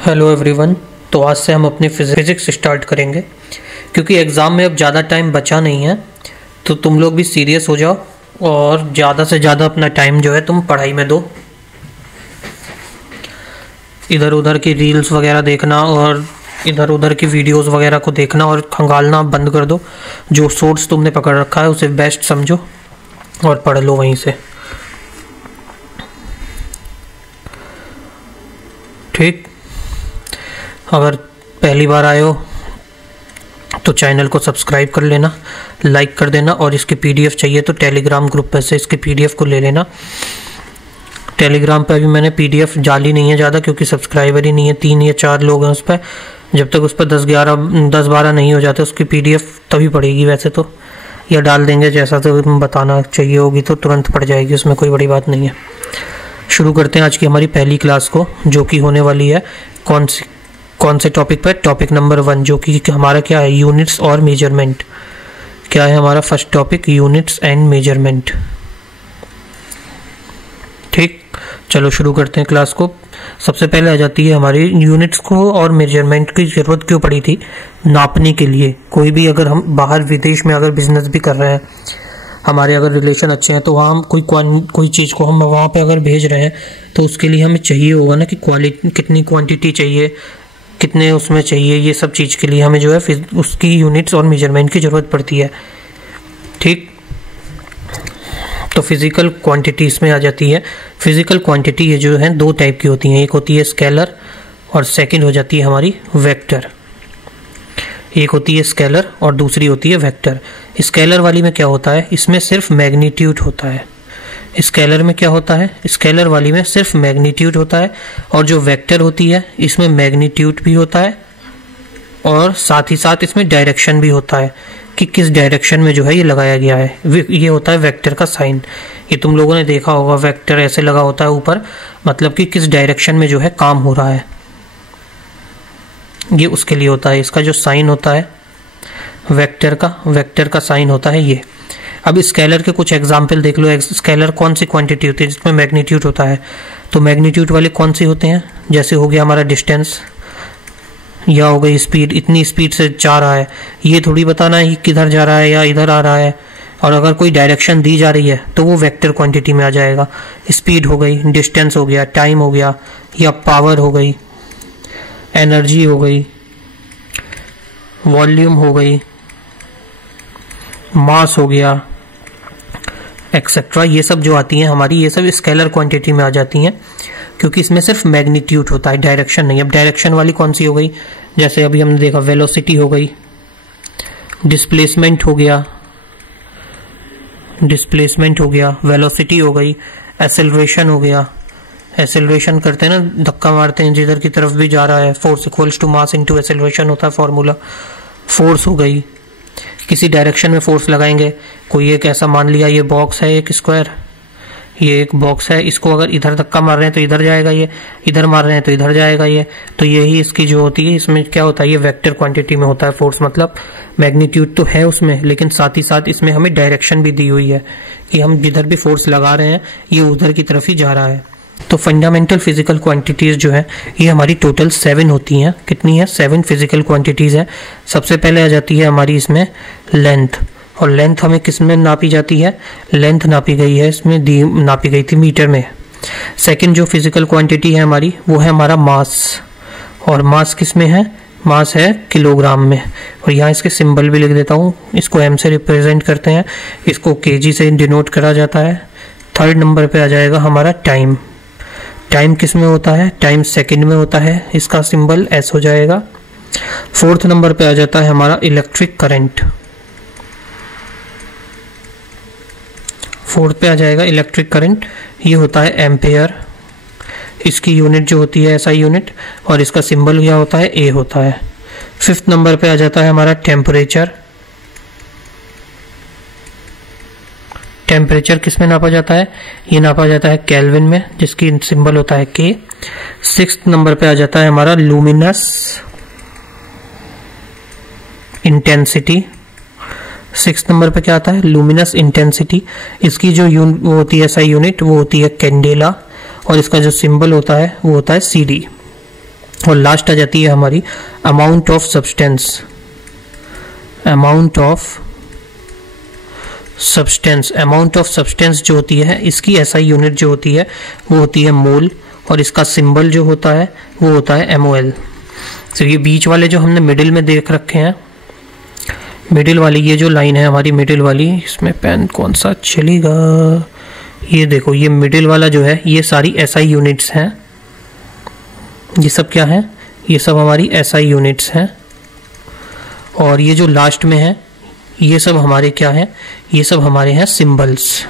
Hello everyone. तो आज से हम अपनी फिज़िक्स स्टार्ट करेंगे क्योंकि एग्ज़ाम में अब ज़्यादा टाइम बचा नहीं है। तो तुम लोग भी सीरियस हो जाओ और ज़्यादा से ज़्यादा अपना टाइम जो है तुम पढ़ाई में दो। इधर उधर की रील्स वगैरह देखना और इधर उधर की वीडियोस वगैरह को देखना और खंगालना बंद कर दो। जो सोर्स तुमने पकड़ रखा है उसे बेस्ट समझो और पढ़ लो वहीं से। ठीक, अगर पहली बार आए हो तो चैनल को सब्सक्राइब कर लेना, लाइक कर देना और इसकी पीडीएफ चाहिए तो टेलीग्राम ग्रुप पर से इसकी पीडीएफ को ले लेना। टेलीग्राम पर अभी मैंने पीडीएफ डाली नहीं है ज़्यादा क्योंकि सब्सक्राइबर ही नहीं है, 3 या 4 लोग हैं उस पर। जब तक उस पर 10-12 नहीं हो जाते उसकी पीडीएफ तभी पड़ेगी वैसे तो, या डाल देंगे जैसा तो तुम बताना चाहिए होगी तो तुरंत पड़ जाएगी, उसमें कोई बड़ी बात नहीं है। शुरू करते हैं आज की हमारी पहली क्लास को जो कि होने वाली है कौन से टॉपिक पर। टॉपिक नंबर 1 जो कि हमारा क्या है, यूनिट्स और मेजरमेंट। क्या है हमारा first topic, units and measurement. ठीक, चलो शुरू करते हैं क्लास को। सबसे पहले आ जाती है हमारी यूनिट्स को और मेजरमेंट की ज़रूरत क्यों पड़ी थी, नापने के लिए। कोई भी अगर हम बाहर विदेश में अगर बिजनेस भी कर रहे हैं, हमारे अगर रिलेशन अच्छे हैं तो वहाँ हम कोई चीज़ को हम वहाँ पे अगर भेज रहे हैं तो उसके लिए हमें चाहिए होगा ना कि कितनी क्वांटिटी चाहिए, कितने उसमें चाहिए, ये सब चीज़ के लिए हमें जो है उसकी यूनिट्स और मेजरमेंट की ज़रूरत पड़ती है। ठीक, तो फिज़िकल क्वांटिटी इसमें आ जाती है। फिज़िकल क्वांटिटी ये जो है 2 टाइप की होती हैं, एक होती है स्केलर और सेकंड हो जाती है हमारी वेक्टर। एक होती है स्केलर और दूसरी होती है वेक्टर। स्केलर वाली में क्या होता है, इसमें सिर्फ मैग्नीट्यूड होता है। स्केलर में क्या होता है, स्केलर वाली में सिर्फ मैग्नीट्यूड होता है और जो वेक्टर होती है इसमें मैग्नीट्यूड भी होता है और साथ ही साथ इसमें डायरेक्शन भी होता है कि किस डायरेक्शन में जो है ये लगाया गया है। ये होता है वेक्टर का साइन। ये तुम लोगों ने देखा होगा, वेक्टर ऐसे लगा होता है ऊपर, मतलब कि किस डायरेक्शन में जो है काम हो रहा है, ये उसके लिए होता है। इसका जो साइन होता है वेक्टर का साइन होता है ये। अब स्केलर के कुछ एग्जाम्पल देख लो। स्केलर कौन सी क्वांटिटी होती है जिसमें मैग्नीट्यूड होता है, तो मैग्नीट्यूड वाले कौन से होते हैं, जैसे हो गया हमारा डिस्टेंस या हो गई स्पीड, इतनी स्पीड से जा रहा है, ये थोड़ी बताना है कि किधर जा रहा है या इधर आ रहा है। और अगर कोई डायरेक्शन दी जा रही है तो वो वेक्टर क्वांटिटी में आ जाएगा। स्पीड हो गई, डिस्टेंस हो गया, टाइम हो गया, या पावर हो गई, एनर्जी हो गई, वॉल्यूम हो गई, मास हो गया, एक्सेट्रा। ये सब जो आती हैं हमारी, ये सब स्केलर क्वांटिटी में आ जाती हैं क्योंकि इसमें सिर्फ मैग्नीट्यूड होता है, डायरेक्शन नहीं। अब डायरेक्शन वाली कौन सी हो गई, जैसे अभी हमने देखा वेलोसिटी हो गई, डिस्प्लेसमेंट हो गया, वेलोसिटी हो गई, एक्सेलरेशन हो गया। एक्सेलरेशन करते हैं ना, धक्का मारते हैं जिधर की तरफ भी जा रहा है, force equals to mass into acceleration होता है फॉर्मूला। फोर्स हो गई, किसी डायरेक्शन में फोर्स लगाएंगे। कोई एक ऐसा मान लिया ये बॉक्स है एक स्क्वायर, ये एक बॉक्स है, इसको अगर इधर धक्का मार रहे हैं तो इधर जाएगा ये, इधर मार रहे हैं तो इधर जाएगा ये। तो यही इसकी जो होती है, इसमें क्या होता है, ये वेक्टर क्वांटिटी में होता है फोर्स। मतलब मैग्नीट्यूड तो है उसमें लेकिन साथ ही साथ इसमें हमें डायरेक्शन भी दी हुई है कि हम जिधर भी फोर्स लगा रहे हैं ये उधर की तरफ ही जा रहा है। तो फंडामेंटल फिजिकल क्वांटिटीज जो है ये हमारी टोटल 7 होती हैं। कितनी है, 7 फिजिकल क्वांटिटीज है। सबसे पहले आ जाती है हमारी इसमें लेंथ, और लेंथ हमें किस में नापी जाती है, लेंथ नापी गई है इसमें नापी गई थी मीटर में। सेकंड जो फिजिकल क्वांटिटी है हमारी वो है हमारा मास, और मास किस में है, मास है किलोग्राम में। और यहाँ इसके सिंबल भी लिख देता हूँ, इसको m से रिप्रेजेंट करते हैं, इसको kg से डिनोट करा जाता है। थर्ड नंबर पे आ जाएगा हमारा टाइम। टाइम किस में होता है, टाइम सेकंड में होता है, इसका सिंबल s हो जाएगा। फोर्थ नंबर पे आ जाता है हमारा इलेक्ट्रिक करंट। फोर्थ पे आ जाएगा इलेक्ट्रिक करंट, ये होता है एम्पेयर। इसकी यूनिट जो होती है SI यूनिट, और इसका सिंबल क्या होता है, A होता है। फिफ्थ नंबर पे आ जाता है हमारा टेम्परेचर। टेम्परेचर किस में नापा जाता है, ये नापा जाता है केल्विन में, जिसकी सिंबल होता है K। सिक्स्थ नंबर पे आ जाता है हमारा लुमिनस इंटेंसिटी। सिक्स्थ नंबर पे क्या आता है, लुमिनस इंटेंसिटी। इसकी जो वो होती है SI यूनिट वो होती है कैंडेला, और इसका जो सिंबल होता है वो होता है CD। और लास्ट आ जाती है हमारी amount of substance. Amount of substance जो होती है, इसकी एसआई यूनिट जो होती है वो होती है मोल, और इसका सिंबल जो होता है वो होता है MOL। तो ये बीच वाले जो हमने मिडिल में देख रखे हैं, मिडिल वाली ये जो लाइन है हमारी मिडिल वाली, इसमें पेन कौन सा चलेगा, ये देखो, ये मिडिल वाला जो है ये सारी SI यूनिट्स हैं। ये सब क्या है, ये सब हमारी SI यूनिट्स हैं। और ये जो लास्ट में है ये सब हमारे क्या है, ये सब हमारे हैं सिंबल्स।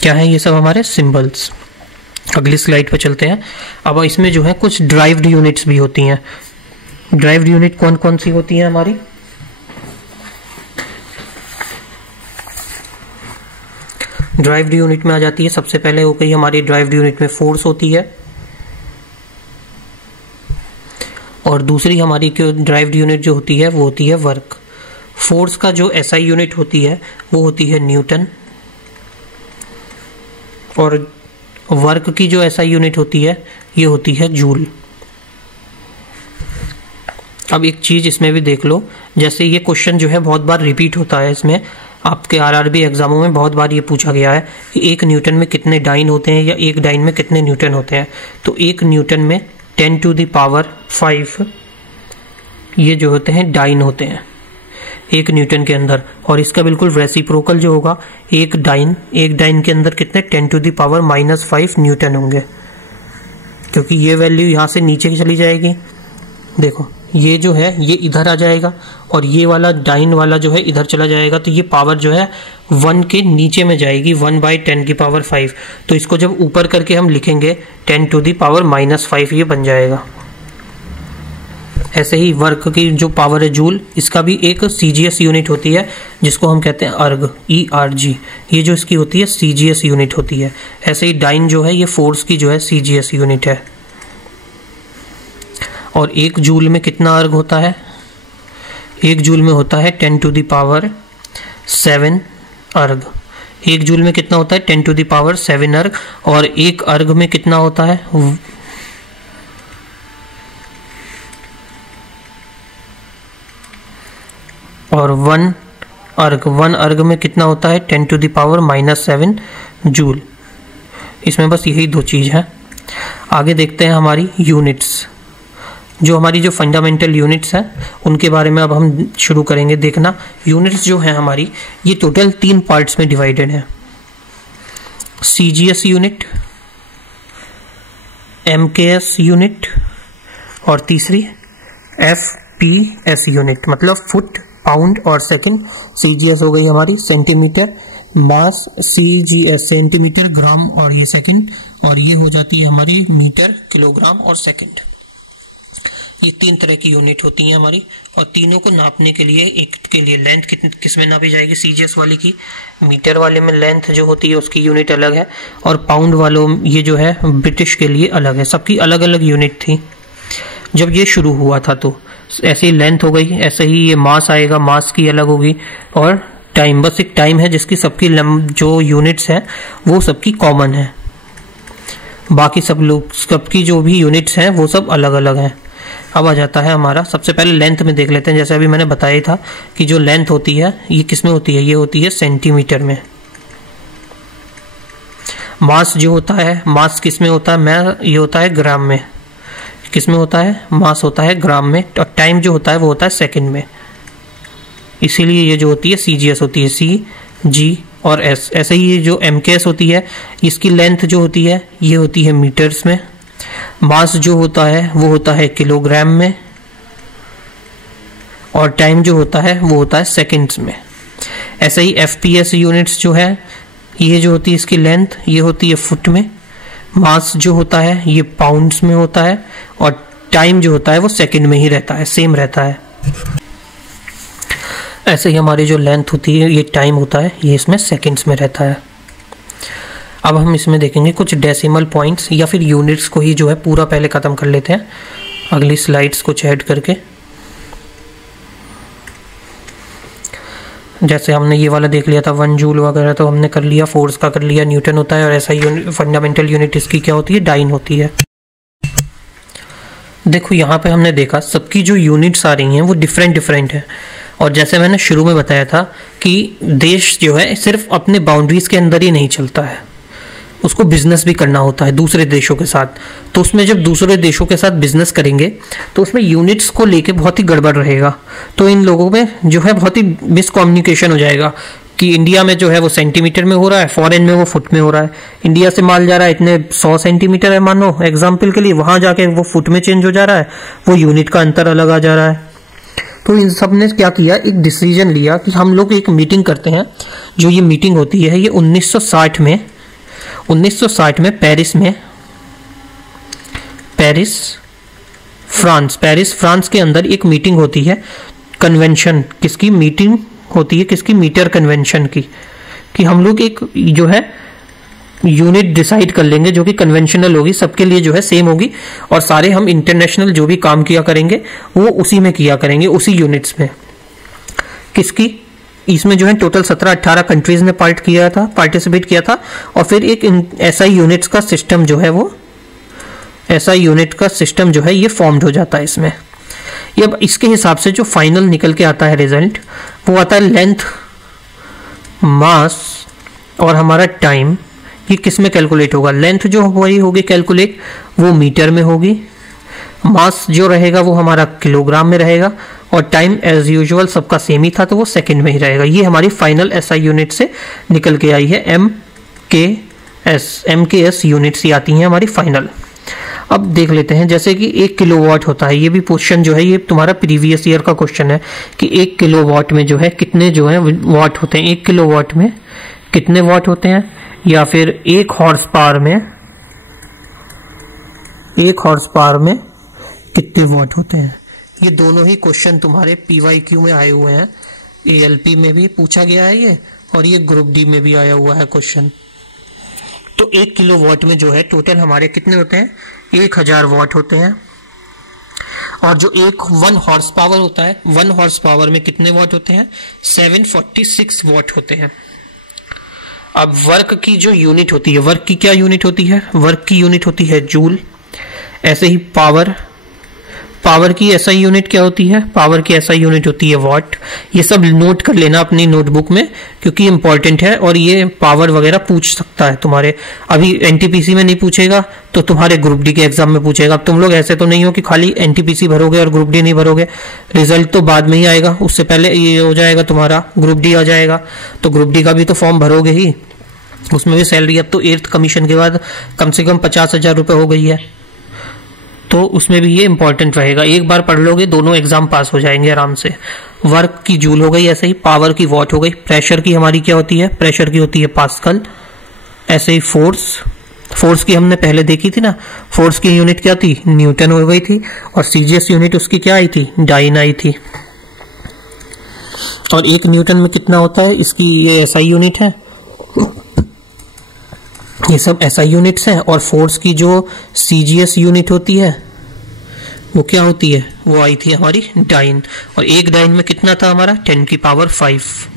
क्या है, ये सब हमारे सिंबल्स। अगली स्लाइड पर चलते हैं। अब इसमें जो है कुछ ड्राइव्ड यूनिट्स भी होती हैं। ड्राइव्ड यूनिट कौन कौन सी होती हैं हमारी, ड्राइव्ड यूनिट में आ जाती है, सबसे पहले हो गई हमारी ड्राइव्ड यूनिट में फोर्स होती है, और दूसरी हमारी ड्राइव्ड यूनिट जो होती है वो होती है वर्क। फोर्स का जो SI यूनिट होती है वो होती है न्यूटन, और वर्क की जो SI यूनिट होती है ये होती है जूल। अब एक चीज इसमें भी देख लो, जैसे ये क्वेश्चन जो है बहुत बार रिपीट होता है, इसमें आपके RRB एग्जामों में बहुत बार ये पूछा गया है कि एक न्यूटन में कितने डाइन होते हैं या एक डाइन में कितने न्यूटन होते हैं। तो एक न्यूटन में 10⁵ ये जो होते हैं डाइन होते हैं एक न्यूटन के अंदर, और इसका बिल्कुल रेसिप्रोकल जो होगा, एक डाइन के अंदर कितने 10⁻⁻5 न्यूटन होंगे, क्योंकि ये वैल्यू यहाँ से नीचे की चली जाएगी। देखो ये जो है ये इधर आ जाएगा, और ये वाला डाइन वाला जो है इधर चला जाएगा, तो ये पावर जो है 1 के नीचे में जाएगी, 1/10⁵। तो इसको जब ऊपर करके हम लिखेंगे 10⁻⁻5 ये बन जाएगा। ऐसे ही वर्क की जो पावर है जूल, इसका भी एक CGS यूनिट होती है जिसको हम कहते हैं अर्ग, ERG। ये जो इसकी होती है CGS यूनिट होती है। ऐसे ही डाइन जो है ये फोर्स की जो है CGS यूनिट है। और एक जूल में कितना अर्ग होता है, एक जूल में होता है 10⁻7 अर्ग। एक जूल में कितना होता है 10⁻7 अर्ग, और एक अर्ग में कितना होता है, और 1 अर्ग में कितना होता है 10⁻⁻7 जूल। इसमें बस यही दो चीज है। आगे देखते हैं हमारी यूनिट्स, जो हमारी जो फंडामेंटल यूनिट्स हैं उनके बारे में अब हम शुरू करेंगे देखना। यूनिट्स जो है हमारी ये टोटल 3 पार्ट्स में डिवाइडेड है, CGS यूनिट, MKS यूनिट, और तीसरी FPS यूनिट, मतलब फुट, पाउंड और सेकंड। CGS हो गई हमारी सेंटीमीटर, मास CGS सेंटीमीटर, ग्राम और ये सेकंड, और ये हो जाती है हमारी मीटर, किलोग्राम और सेकंड। ये 3 तरह की यूनिट होती हैं हमारी, और तीनों को नापने के लिए, एक के लिए लेंथ किस में नापी जाएगी, CGS वाली की मीटर वाले में लेंथ जो होती है उसकी यूनिट अलग है, और पाउंड वालों ये जो है ब्रिटिश के लिए अलग है। सबकी अलग अलग यूनिट थी जब ये शुरू हुआ था। तो ऐसे ही लेंथ हो गई, ऐसे ही ये मास आएगा, मास की अलग होगी, और टाइम, बस एक टाइम है जिसकी सबकी जो यूनिट्स हैं वो सबकी कॉमन है, बाकी सबकी जो भी यूनिट्स हैं वो सब अलग अलग हैं। अब आ जाता है हमारा, सबसे पहले लेंथ में देख लेते हैं। जैसे अभी मैंने बताया था कि जो लेंथ होती है ये किस में होती है, ये होती है सेंटीमीटर में। मास जो होता है, मास किस में होता है, ये होता है ग्राम में। किस में होता है, मास होता है ग्राम में, और टाइम जो होता है वो होता है सेकंड में। इसीलिए ये जो होती है CGS होती है CG और S। ऐसे ही ये जो MKS होती है इसकी लेंथ जो होती है ये होती है मीटर्स में, मास जो होता है वो होता है किलोग्राम में, और टाइम जो होता है वो होता है सेकंड्स में। ऐसे ही FPS यूनिट्स जो है, ये जो होती है इसकी लेंथ ये होती है फुट में, मास जो होता है ये पाउंड्स में होता है, और टाइम जो होता है वो सेकंड में ही रहता है, सेम रहता है। ऐसे ही हमारी जो लेंथ होती है ये टाइम होता है, ये इसमें सेकंड्स में रहता है। अब हम इसमें देखेंगे कुछ डेसिमल पॉइंट्स या फिर यूनिट्स को ही जो है पूरा पहले ख़त्म कर लेते हैं अगली स्लाइड्स कुछ ऐड करके। जैसे हमने ये वाला देख लिया था 1 जूल वगैरह, तो हमने कर लिया, फोर्स का कर लिया, न्यूटन होता है, और ऐसा यूनिट फंडामेंटल यूनिट इसकी क्या होती है, डाइन होती है। देखो यहाँ पे हमने देखा सबकी जो यूनिट्स आ रही हैं वो डिफरेंट डिफरेंट है, और जैसे मैंने शुरू में बताया था कि देश जो है सिर्फ अपने बाउंड्रीज के अंदर ही नहीं चलता है, उसको बिजनेस भी करना होता है दूसरे देशों के साथ। तो उसमें जब दूसरे देशों के साथ बिजनेस करेंगे तो उसमें यूनिट्स को लेके बहुत ही गड़बड़ रहेगा, तो इन लोगों में जो है बहुत ही मिसकम्युनिकेशन हो जाएगा कि इंडिया में जो है वो सेंटीमीटर में हो रहा है, फॉरेन में वो फुट में हो रहा है। इंडिया से माल जा रहा है इतने 100 सेंटीमीटर है मानो एग्जाम्पल के लिए, वहाँ जाके वो फुट में चेंज हो जा रहा है, वो यूनिट का अंतर अलग आ जा रहा है। तो इन सब ने क्या किया, एक डिसीजन लिया कि हम लोग एक मीटिंग करते हैं। जो ये मीटिंग होती है ये 1960 में पेरिस फ्रांस के अंदर एक मीटिंग होती है, कन्वेंशन किसकी मीटिंग होती है, किसकी, मीटर कन्वेंशन की, कि हम लोग एक जो है यूनिट डिसाइड कर लेंगे जो कि कन्वेंशनल होगी, सबके लिए जो है सेम होगी, और सारे हम इंटरनेशनल जो भी काम किया करेंगे वो उसी में किया करेंगे, उसी यूनिट्स में। किसकी, इसमें जो है टोटल 17-18 कंट्रीज ने पार्टिसिपेट किया था, और फिर एक ऐसा यूनिट्स का सिस्टम जो है ये फॉर्म्ड हो जाता है इसमें। ये अब इसके हिसाब से जो फाइनल निकल के आता है रिजल्ट, वो आता है लेंथ, मास और हमारा टाइम। ये किस में कैलकुलेट होगा, लेंथ जो हमारी होगी कैलकुलेट वो मीटर में होगी, मास जो रहेगा वो हमारा किलोग्राम में रहेगा, और टाइम एज यूजुअल सबका सेम ही था तो वो सेकंड में ही रहेगा। ये हमारी फाइनल एसआई यूनिट से निकल के आई है, MKS यूनिट्स ही आती हैं हमारी फाइनल। अब देख लेते हैं, जैसे कि 1 किलोवाट होता है, ये भी क्वेश्चन जो है ये तुम्हारा प्रीवियस ईयर का क्वेश्चन है कि 1 किलोवाट में जो है कितने जो है वाट होते हैं, 1 किलोवाट में कितने वाट होते हैं, या फिर 1 हॉर्स पावर में कितने वाट होते हैं। ये दोनों ही क्वेश्चन तुम्हारे PYQ में आए हुए हैं, ALP में भी पूछा गया है ये, और ये ग्रुप डी में भी आया हुआ है क्वेश्चन। तो 1 किलोवाट में जो है टोटल हमारे कितने होते हैं, 1000 वाट होते हैं, और जो 1 हॉर्स पावर होता है, 1 हॉर्स पावर में कितने वाट होते हैं, 746 वाट होते हैं। अब वर्क की जो यूनिट होती है, वर्क की क्या यूनिट होती है, वर्क की यूनिट होती है जूल। ऐसे ही पावर की एसआई यूनिट क्या होती है, पावर की एसआई यूनिट होती है वाट। ये सब नोट कर लेना अपनी नोटबुक में क्योंकि इंपॉर्टेंट है, और ये पावर वगैरह पूछ सकता है तुम्हारे, अभी एनटीपीसी में नहीं पूछेगा तो तुम्हारे ग्रुप डी के एग्जाम में पूछेगा। अब तुम लोग ऐसे तो नहीं हो कि खाली एनटीपीसी भरोगे और ग्रुप डी नहीं भरोगे, रिजल्ट तो बाद में ही आएगा, उससे पहले ये हो जाएगा तुम्हारा ग्रुप डी आ जाएगा, तो ग्रुप डी का भी तो फॉर्म भरोगे ही, उसमें भी सैलरी अब तो 8th कमीशन के बाद कम से कम 50,000 रुपये हो गई है, तो उसमें भी ये इंपॉर्टेंट रहेगा। एक बार पढ़ लोगे दोनों एग्जाम पास हो जाएंगे आराम से। वर्क की जूल हो गई, ऐसे ही पावर की वॉट हो गई, प्रेशर की हमारी क्या होती है, प्रेशर की होती है पास्कल। ऐसे ही फोर्स की हमने पहले देखी थी ना, फोर्स की यूनिट क्या थी, न्यूटन हो गई थी, और सीजीएस यूनिट उसकी क्या आई थी, डाइन आई थी। और 1 न्यूटन में कितना होता है, इसकी ये एसआई यूनिट है, ये सब एसआई यूनिट्स हैं। और फोर्स की जो सीजीएस यूनिट होती है वो क्या होती है, वो आई थी हमारी डाइन, और 1 डाइन में कितना था हमारा 10 की पावर 5,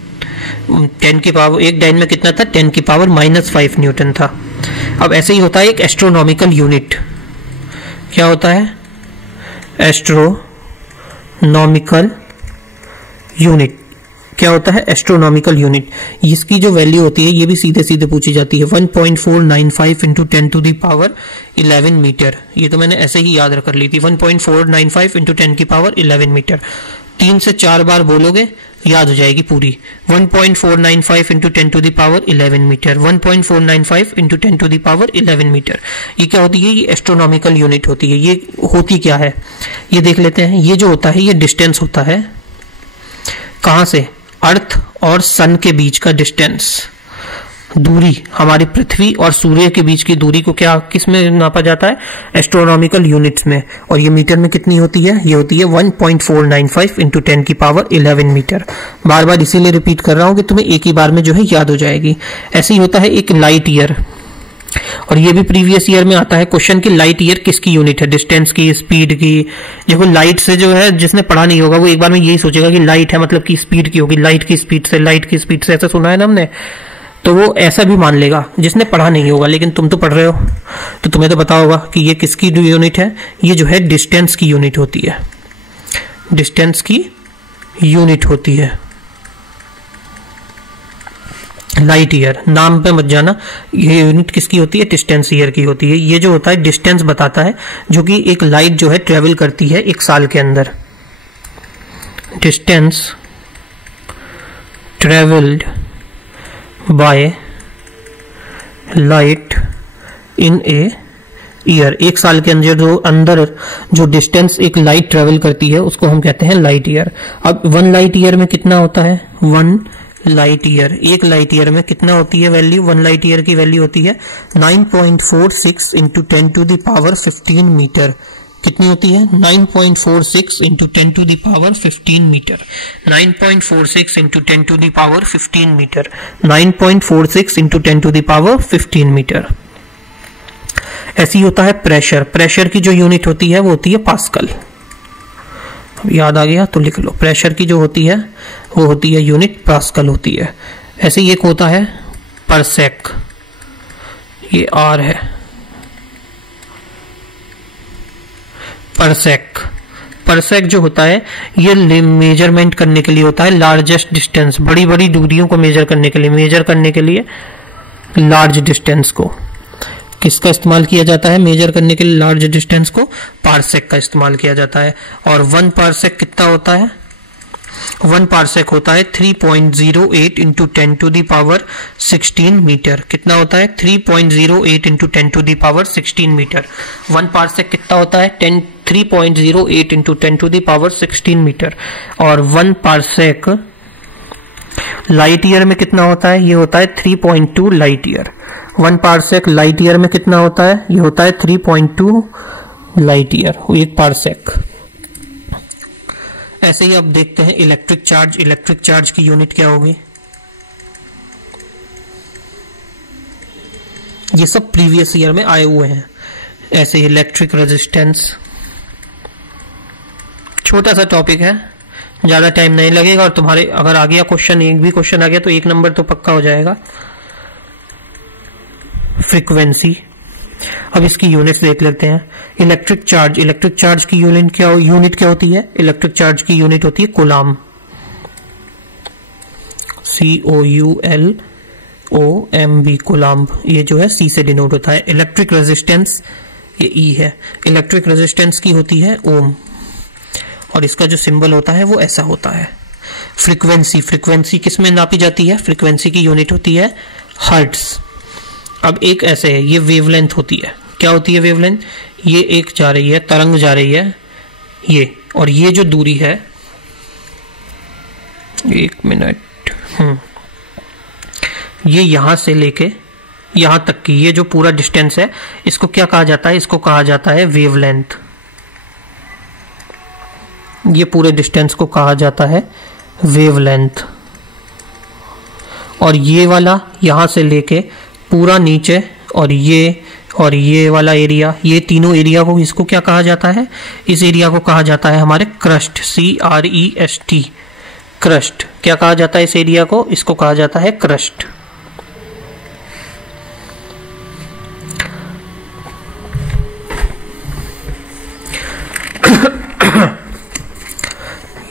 10 की पावर 1 डाइन में कितना था 10 की पावर -5 न्यूटन था। अब ऐसे ही होता है एक एस्ट्रोनॉमिकल यूनिट, क्या होता है, एस्ट्रोनॉमिकल यूनिट क्या होता है, एस्ट्रोनॉमिकल यूनिट। इसकी जो वैल्यू होती है ये भी सीधे सीधे पूछी जाती है, 1.495 into 10 to the power 11 metre. ये तो मैंने ऐसे ही याद कर ली थी, 1.495 इंटू 10 की पावर 11 मीटर। 3 से 4 बार बोलोगे याद हो जाएगी पूरी, 1.495 into 10 to the power 11 metre, 1.495 into 10 to the power 11 metre. ये क्या होती है, ये एस्ट्रोनॉमिकल यूनिट होती है। ये होती क्या है ये देख लेते हैं। ये जो होता है ये डिस्टेंस होता है, कहां से, अर्थ और सन के बीच का डिस्टेंस, दूरी, हमारी पृथ्वी और सूर्य के बीच की दूरी को क्या किस में नापा जाता है, एस्ट्रोनॉमिकल यूनिट्स में। और ये मीटर में कितनी होती है, ये होती है 1.495 इंटू 10 की पावर 11 मीटर। बार बार इसीलिए रिपीट कर रहा हूं कि तुम्हें एक ही बार में जो है याद हो जाएगी। ऐसे ही होता है एक लाइट ईयर, और ये भी प्रीवियस ईयर में आता है क्वेश्चन कि लाइट ईयर किसकी यूनिट है, डिस्टेंस की, स्पीड की। देखो लाइट से जो है जिसने पढ़ा नहीं होगा वो एक बार में यही सोचेगा कि लाइट है मतलब कि स्पीड की होगी, लाइट की स्पीड से, लाइट की स्पीड से, ऐसा सुना है ना हमने। तो वो ऐसा भी मान लेगा, जिसने पढ़ा नहीं होगा, लेकिन तुम तो पढ़ रहे हो तो तुम्हें तो पता होगा कि ये किसकी यूनिट है, ये जो है डिस्टेंस की यूनिट होती है, डिस्टेंस की यूनिट होती है। लाइट ईयर, नाम पे मत जाना, ये यूनिट किसकी होती है, डिस्टेंस ईयर की होती है। ये जो होता है डिस्टेंस बताता है जो कि एक लाइट जो है ट्रेवल करती है एक साल के अंदर। Distance travelled by light in a year, एक साल के अंदर जो डिस्टेंस एक लाइट ट्रेवल करती है उसको हम कहते हैं लाइट ईयर। अब 1 लाइट ईयर में कितना होता है, 1 लाइट ईयर, एक लाइट ईयर में कितना होती है वैल्यू, 1 लाइट ईयर की वैल्यू होती है 9.46 into 10 to the power 15 metre. कितनी होती है, 9.46 into 10 to the power 15 metre, 9.46 into 10 to the power 15 metre, 9.46 into 10 to the power 15 metre. ऐसी होता है प्रेशर, प्रेशर की जो यूनिट होती है वो होती है पास्कल। याद आ गया तो लिख लो, प्रेशर की जो होती है वो होती है यूनिट पास्कल होती है। ऐसे ही एक होता है परसेक, ये आर है, परसेक। परसेक जो होता है ये मेजरमेंट करने के लिए होता है, लार्जेस्ट डिस्टेंस, बड़ी बड़ी दूरियों को मेजर करने के लिए, मेजर करने के लिए लार्ज डिस्टेंस को किसका इस्तेमाल किया जाता है, मेजर करने के लिए लार्ज डिस्टेंस को पारसेक का इस्तेमाल किया जाता है। और 1 पारसेक कितना होता है, 1 पारसेक होता है 3.08 into 10 to the power 16 metre. कितना होता है, 3.08 into 10 to the power 16 metre. 1 parsec कितना होता है, 3.08 into 10 to the power 16 metre. और 1 पारसेक लाइट ईयर में कितना होता है, ये होता है 3.2 light year. 1 parsec light year में कितना होता है, ये होता है 3.2 लाइट ईयर, 1 पारसेक। ऐसे ही अब देखते हैं इलेक्ट्रिक चार्ज, इलेक्ट्रिक चार्ज की यूनिट क्या होगी। ये सब प्रीवियस ईयर में आए हुए हैं। ऐसे इलेक्ट्रिक रेजिस्टेंस, छोटा सा टॉपिक है, ज्यादा टाइम नहीं लगेगा, और तुम्हारे अगर आ गया क्वेश्चन, एक भी क्वेश्चन आ गया तो 1 नंबर तो पक्का हो जाएगा। फ्रीक्वेंसी, अब इसकी यूनिट्स देख लेते हैं। इलेक्ट्रिक चार्ज, इलेक्ट्रिक चार्ज की यूनिट क्या होती है, इलेक्ट्रिक चार्ज की यूनिट होती है कूलाम, COULOMB, कूलाम। ये जो है C से डिनोट होता है। इलेक्ट्रिक रेजिस्टेंस ये E है, इलेक्ट्रिक रेजिस्टेंस की होती है ओम, और इसका जो सिंबल होता है वो ऐसा होता है। फ्रीक्वेंसी, फ्रीक्वेंसी किस में नापी जाती है, फ्रीक्वेंसी की यूनिट होती है हर्ट्ज। अब एक ऐसे है, ये वेवलेंथ होती है, क्या होती है वेवलेंथ, ये एक जा रही है, तरंग जा रही है ये, और ये जो दूरी है, 1 मिनट, ये यहां से लेके यहां तक की ये जो पूरा डिस्टेंस है, इसको क्या कहा जाता है, इसको कहा जाता है वेवलेंथ। ये पूरे डिस्टेंस को कहा जाता है वेवलेंथ। और ये वाला यहां से लेके पूरा नीचे, और ये वाला एरिया, ये तीनों एरिया को इसको क्या कहा जाता है, इस एरिया को कहा जाता है हमारे क्रस्ट, CREST, क्रस्ट। क्या कहा जाता है इस एरिया को, इसको कहा जाता है क्रस्ट।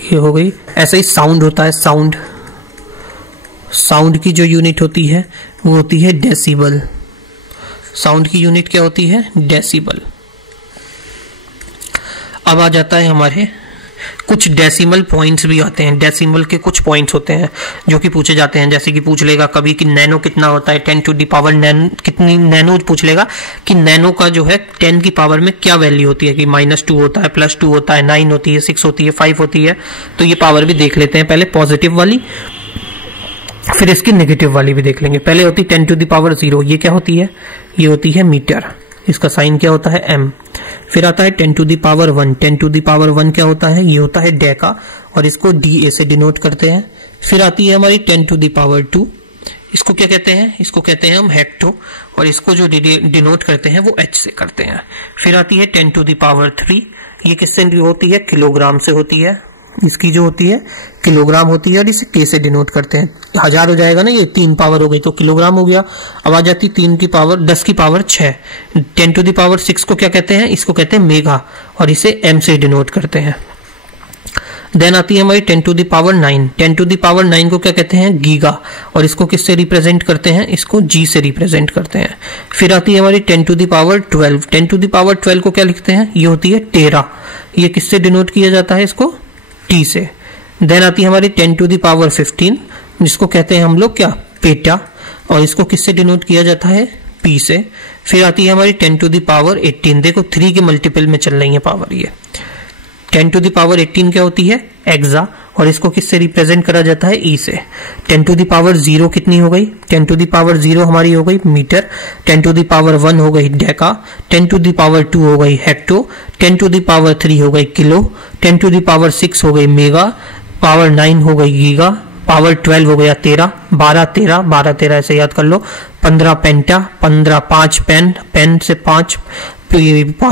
ये हो गई। ऐसा ही साउंड होता है, साउंड, साउंड की जो यूनिट होती है वो होती है डेसिबल। साउंड की यूनिट क्या होती है, डेसिबल। अब आ जाता है हमारे कुछ डेसिमल पॉइंट्स भी आते हैं, डेसिमल के कुछ पॉइंट्स होते हैं जो कि पूछे जाते हैं। जैसे कि पूछ लेगा कभी कि नैनो कितना होता है, 10 टू द पावर कितनी नैनो पूछ लेगा कि नैनो का जो है 10 की पावर में क्या वैल्यू होती है, कि -2 होता है, +2 होता है, 9 होती है, 6 होती है, 5 होती है। तो ये पावर भी देख लेते हैं, पहले पॉजिटिव वाली, फिर इसकी नेगेटिव वाली भी देख लेंगे। पहले होती 10 टू द पावर 0, ये क्या होती है, ये होती है मीटर, इसका साइन क्या होता है m। फिर आता है 10 to the power 1, 10 to the power 1 क्या होता है, ये होता है डेका, और इसको DA से डिनोट करते हैं। फिर आती है हमारी 10 टू द पावर 2, इसको क्या कहते हैं, इसको कहते हैं हम हेक्टो, और इसको जो डिनोट करते हैं वो H से करते हैं। फिर आती है 10 टू द पावर 3, ये किससे होती है, किलोग्राम से होती है, इसकी जो होती है किलोग्राम होती है और इसे के से डिनोट करते हैं। 1000 हो जाएगा ना, ये 3 पावर हो गई तो किलोग्राम हो गया। अब आ जाती 3 की पावर 10 की पावर 6, 10 टू द पावर 6 को क्या कहते हैं, इसको कहते हैं मेगा और इसे m से डिनोट करते हैं। देन आती है हमारी 10 to the power 9, 10 to the power 9 को क्या कहते हैं, गीगा और इसको किससे रिप्रेजेंट करते हैं, इसको g से रिप्रेजेंट करते हैं। फिर आती है हमारी 10 to the power 12, 10 to the power 12 को क्या लिखते हैं, ये होती है टेरा, ये किससे डिनोट किया जाता है, इसको t से। देन आती है हमारी 10 टू द पावर 15 जिसको कहते हैं हम लोग क्या, पेटा और इसको किससे डिनोट किया जाता है, p से। फिर आती है हमारी 10 टू द पावर 18, देखो 3 के मल्टीपल में चल रही है पावर, ये 10 टू द पावर 18 क्या होती है, एक्सा और इसको किससे रिप्रेजेंट करा जाता है, ई से। 10 टू द पावर 0 कितनी हो गई, 10 टू द पावर 0 हमारी हो गई मीटर, 10 टू द पावर 1 हो गई डेका, 10 टू द पावर 2 हो गई हेक्टो, 10 टू द पावर 3 हो गई किलो, 10 टू द पावर 6 हो गई मेगा, पावर 9 हो गई गीगा, पावर 12 हो गया 13, 12 13 12 13 ऐसे याद कर लो, 15 पेंटा, 15 5 पेन, पेन से 5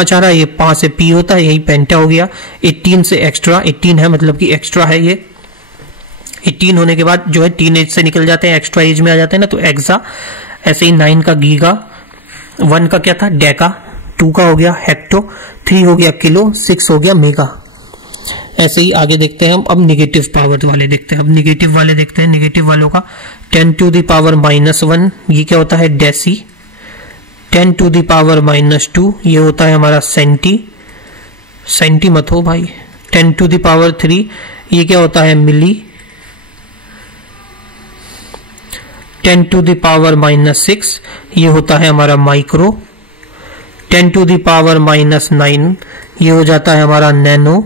आ रहा है, ये 5 से पी होता है, यही पेंटा हो गया। 18 से एक्स्ट्रा, 18 है मतलब कि एक्स्ट्रा है ये, 18 होने के बाद जो है टीन एज से निकल जाते हैं, एक्स्ट्रा एज में आ जाते हैं ना, तो एक्सा। ऐसे ही 9 का गीगा, 1 का क्या था डेका, 2 का हो गया हेक्टो, 3 हो गया किलो, 6 हो गया मेगा। ऐसे ही आगे देखते हैं हम। अब निगेटिव पावर वाले देखते हैं, अब निगेटिव वाले देखते हैं। निगेटिव वालों का 10 टू द पावर -1 ये क्या होता है, डेसी। 10 टू द पावर -2 ये होता है हमारा सेंटी, सेंटी मत हो भाई। 10 टू द पावर 3 ये क्या होता है, मिली। 10 टू द पावर -6 ये होता है हमारा माइक्रो। 10 टू द पावर -9 ये हो जाता है हमारा नैनो।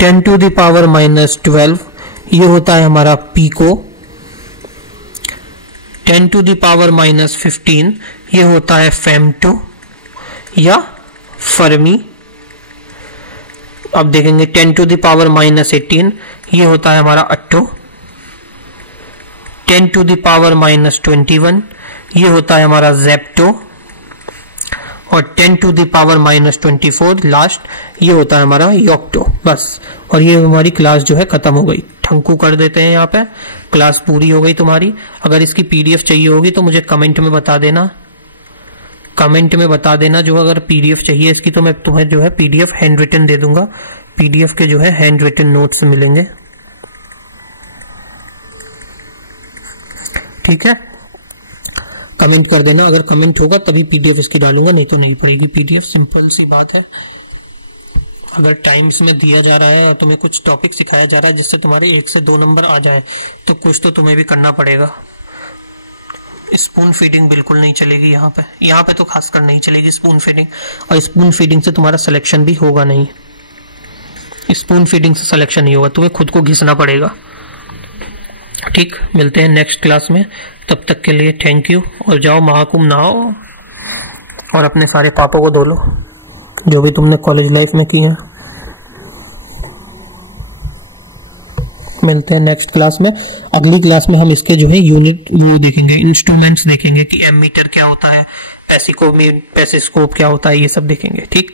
10 टू द पावर -12 ये होता है हमारा पीको। 10 टू द पावर -15 ये होता है फेम्टो या फर्मी। अब देखेंगे 10 टू द पावर -18 ये होता है हमारा अट्टो। 10 टू द पावर -21 ये होता है हमारा जेप्टो और 10 टू द पावर -24 लास्ट ये होता है हमारा योक्टो। बस, और ये हमारी क्लास जो है खत्म हो गई। ठंकू कर देते हैं यहाँ पे, क्लास पूरी हो गई तुम्हारी। अगर इसकी पीडीएफ चाहिए होगी तो मुझे कमेंट में बता देना, कमेंट में बता देना जो अगर पीडीएफ चाहिए इसकी, तो मैं तुम्हें जो है पीडीएफ हैंड रिटन दे दूंगा। पीडीएफ के जो है हैंड रिटन नोट्स मिलेंगे, ठीक है। कमेंट कर देना, अगर कमेंट होगा तभी पीडीएफ इसकी डालूंगा, नहीं तो नहीं पड़ेगी पीडीएफ। सिंपल सी बात है। अगर टाइम इसमें दिया जा रहा है और तुम्हें कुछ टॉपिक सिखाया जा रहा है जिससे तुम्हारे 1 से 2 नंबर आ जाए, तो कुछ तो तुम्हें भी करना पड़ेगा। स्पून फीडिंग बिल्कुल नहीं चलेगी यहाँ पे तो खासकर नहीं चलेगी स्पून फीडिंग। और स्पून फीडिंग से तुम्हारा सिलेक्शन भी होगा नहीं, स्पून फीडिंग से सिलेक्शन नहीं होगा, तुम्हें खुद को घिसना पड़ेगा। ठीक, मिलते हैं नेक्स्ट क्लास में, तब तक के लिए थैंक यू। और जाओ महाकुंभ नहाओ और अपने सारे पापों को धो लो जो भी तुमने कॉलेज लाइफ में किए हैं। मिलते हैं नेक्स्ट क्लास में। अगली क्लास में हम इसके जो है यूनिट वो देखेंगे, इंस्ट्रूमेंट्स देखेंगे कि एमीटर क्या होता है, पेसिस्कोप क्या होता है, ये सब देखेंगे। ठीक।